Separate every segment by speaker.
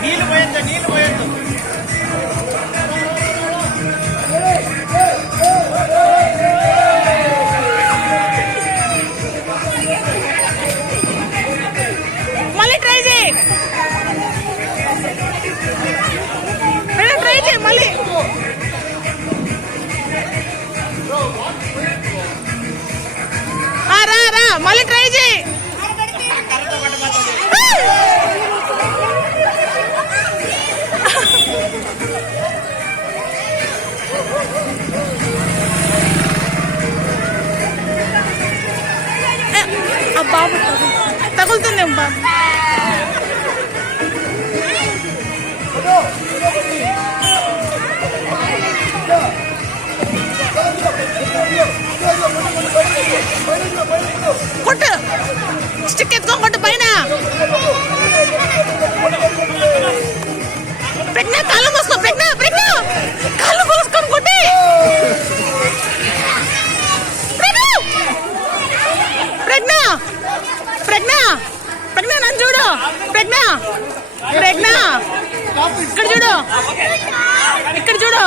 Speaker 1: Nil Wendel, Nil Wendel. Takol to niyang bag. Kote! Stick it, go, ఇక్కడ చూడు. ఇక్కడ చూడు.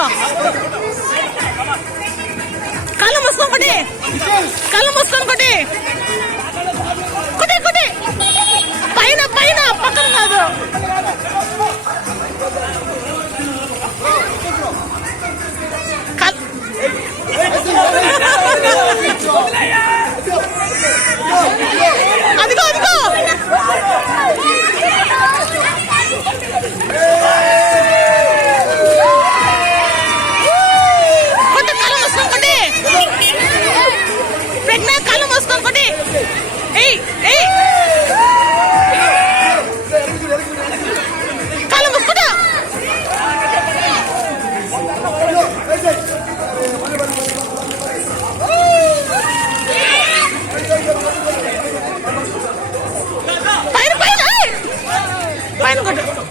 Speaker 1: ないのと。